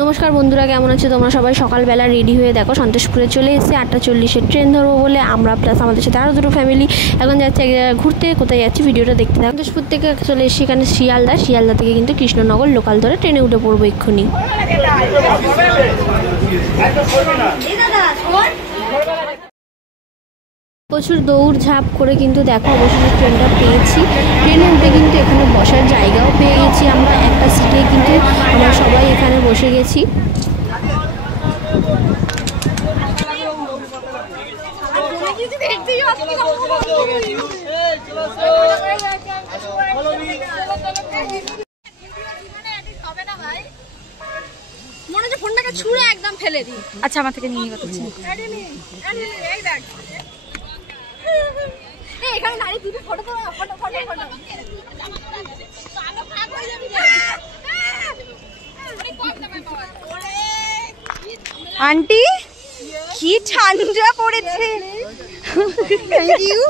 নমস্কার বন্ধুরা, কেমন আছো তোমরা সবাই? সকালবেলা রেডি হয়ে দেখো সন্তোষপুরে চলে এসেছি। 8:40-এর ট্রেন ধরবো বলে আমরা প্লাস আমাদের সাথে আরও দুটো ফ্যামিলি এখন যাচ্ছে এক জায়গায় ঘুরতে। কোথায় যাচ্ছি ভিডিওটা দেখতে থাকো। সন্তোষপুর থেকে চলে এসেছি এখানে শিয়ালদা থেকে কিন্তু কৃষ্ণনগর লোকাল ধরে ট্রেনে উঠে পড়বো এক্ষুনি। প্রচুর দৌড়ঝাঁপ করে কিন্তু দেখো অবশ্যই ট্রেনটা পেয়েছি। ট্রেনে উঠে কিন্তু এখানে বসার জায়গাও পেয়ে গেছি আমরা। একটা সিটে কিন্তু আমরা সবাই এখানে বসে গেছি। মনে হচ্ছে ফোনটাকে ছুঁড়ে একদম ফেলে দিই। আচ্ছা, আমার থেকে নিয়ে কথা এখানে নারী দুটো ফটো তো ফটো ফটো ফটো আন্টি কি ঠান্ডা পড়েছে। Thank you.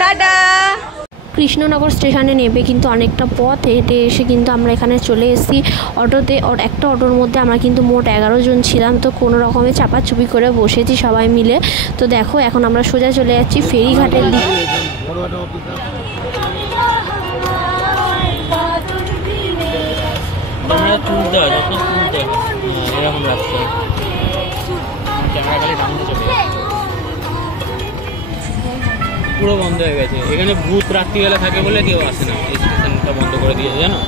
টাটা। কৃষ্ণনগর স্টেশনে নেমে কিন্তু অনেকটা পথ হেঁটে এসে কিন্তু আমরা এখানে চলে এসেছি অটোতে। একটা অটোর মধ্যে আমরা কিন্তু মোট 11 জন ছিলাম। তো কোনো রকমে চাপাচুপি করে বসেছি সবাই মিলে। তো দেখো এখন আমরা সোজা চলে যাচ্ছি ফেরিঘাটের দিকে। পুরো বন্ধ হয়ে গেছে। এখানে ভূত রাত্রিবেলা থাকে বলে কেউ আসে না। এই স্টেশনটা বন্ধ করে দিয়েছে জানো।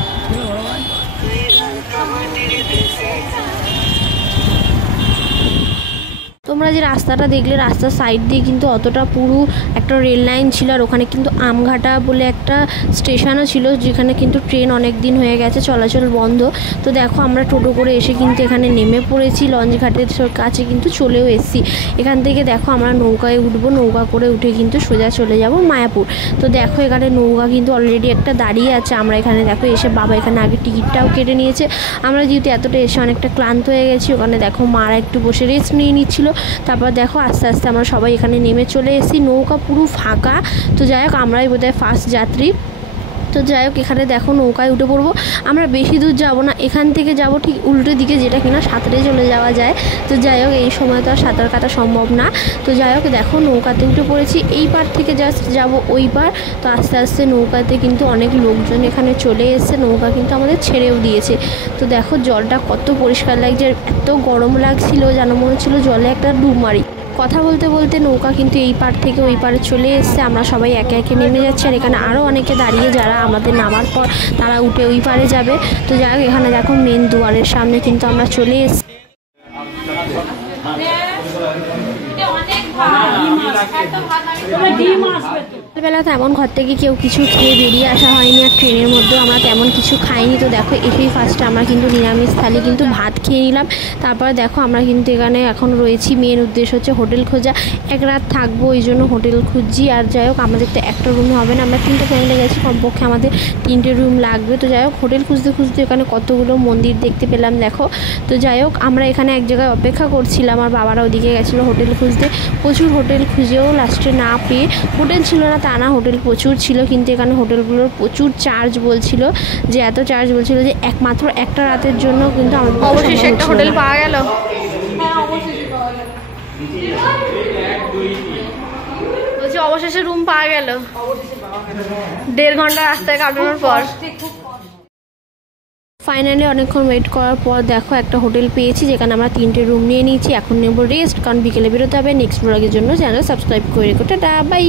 তোমরা যে রাস্তাটা দেখলে রাস্তার সাইড দিয়ে কিন্তু অতটা পুরো একটা রেল লাইন ছিল। আর ওখানে কিন্তু আমঘাটা বলে একটা স্টেশনও ছিল, যেখানে কিন্তু ট্রেন অনেক দিন হয়ে গেছে চলাচল বন্ধ। তো দেখো আমরা টোটো করে এসে কিন্তু এখানে নেমে পড়েছি। লঞ্চ ঘাটের কাছে কিন্তু চলেও এসেছি। এখান থেকে দেখো আমরা নৌকায় উঠবো। নৌকা করে উঠে কিন্তু সোজা চলে যাব মায়াপুর। তো দেখো এখানে নৌকা কিন্তু অলরেডি একটা দাঁড়িয়ে আছে। আমরা এখানে দেখো এসে বাবা এখানে আগে টিকিটটাও কেটে নিয়েছে। আমরা যেহেতু এতটা এসে অনেকটা ক্লান্ত হয়ে গেছি, ওখানে দেখো মারা একটু বসে রেস্ট নিয়ে নিচ্ছিল। তারপর দেখো আস্তে আস্তে আমরা সবাই এখানে নেমে চলে এসেছি। নৌকা পুরো ফাঁকা। তো যাই হোক আমরাই বোধহয় ফার্স্ট যাত্রী। তো যাই হোক এখানে দেখো নৌকায় উঠে পড়বো। আমরা বেশি দূর যাব না, এখান থেকে যাব ঠিক উল্টো দিকে, যেটা কিনা সাঁতরে চলে যাওয়া যায়। তো যাই হোক এই সময় তো আর সাঁতার কাটা সম্ভব না। তো যাই হোক দেখো নৌকাতে উঠে পড়েছি। এই পার থেকে জাস্ট যাব ওই পার। তো আস্তে আস্তে নৌকাতে কিন্তু অনেক লোকজন এখানে চলে এসেছে। নৌকা কিন্তু আমাদের ছেড়েও দিয়েছে। তো দেখো জলটা কত পরিষ্কার লাগছে। এত গরম লাগছিল যেন মনে হচ্ছিল জলে একটা ডুব মারি। কথা বলতে বলতে নৌকা কিন্তু এই পার থেকে ওই পারে চলে এসছে। আমরা সবাই একে একে নেমে যাচ্ছি। আর এখানে আরও অনেকে দাঁড়িয়ে, যারা আমাদের নামার পর তারা উঠে ওই পারে যাবে। তো যাই হোক এখানে দেখো মেন দুয়ারের সামনে কিন্তু আমরা চলে এসছি। বেলা তেমন ঘর থেকে কেউ কিছু খেয়ে বেরিয়ে আসা হয়নি। আর ট্রেনের মধ্যেও আমরা তেমন কিছু খাইনি। তো দেখো এসেই ফার্স্টে আমরা কিন্তু নিরামিষ থালি কিন্তু ভাত খেয়ে নিলাম। তারপরে দেখো আমরা কিন্তু এখানে এখন রয়েছি, মেন উদ্দেশ্য হচ্ছে হোটেল খোঁজা। এক রাত থাকবো, ওই জন্য হোটেল খুঁজছি। আর যাই হোক আমাদের তো একটা রুমে হবে না, আমরা 3টে ফ্যামিলি গেছি, কমপক্ষে আমাদের 3টে রুম লাগবে। তো যাই হোক হোটেল খুঁজতে খুঁজতে এখানে কতগুলো মন্দির দেখতে পেলাম দেখো। তো যাই হোক আমরা এখানে এক জায়গায় অপেক্ষা করছিলাম, আর বাবারা ওদিকে গেছিলো হোটেল খুঁজতে। প্রচুর হোটেল খুঁজেও লাস্টে না পেয়ে, হোটেল ছিল না তা না, হোটেল প্রচুর ছিল, কিন্তু এখানে হোটেলগুলোর প্রচুর চার্জ বলছিল, যে এত চার্জ বলছিল যে একমাত্র একটা রাতের জন্য কিন্তু আমাদের অবশেষে একটা হোটেল পাওয়া গেল। বলছি অবশেষে রুম পাওয়া গেল 1.5 ঘন্টা রাস্তায় কাটানোর পর। ফাইনালি অনেকক্ষণ ওয়েট করার পর দেখো একটা হোটেল পেয়েছি, যেখানে আমরা 3টে রুম নিয়ে নিয়েছি। এখন নেব রেস্ট, কারণ বিকেলে বেরোতে হবে। নেক্সট ব্লগের জন্য চ্যানেল সাবস্ক্রাইব করে রেখো। Tata bye.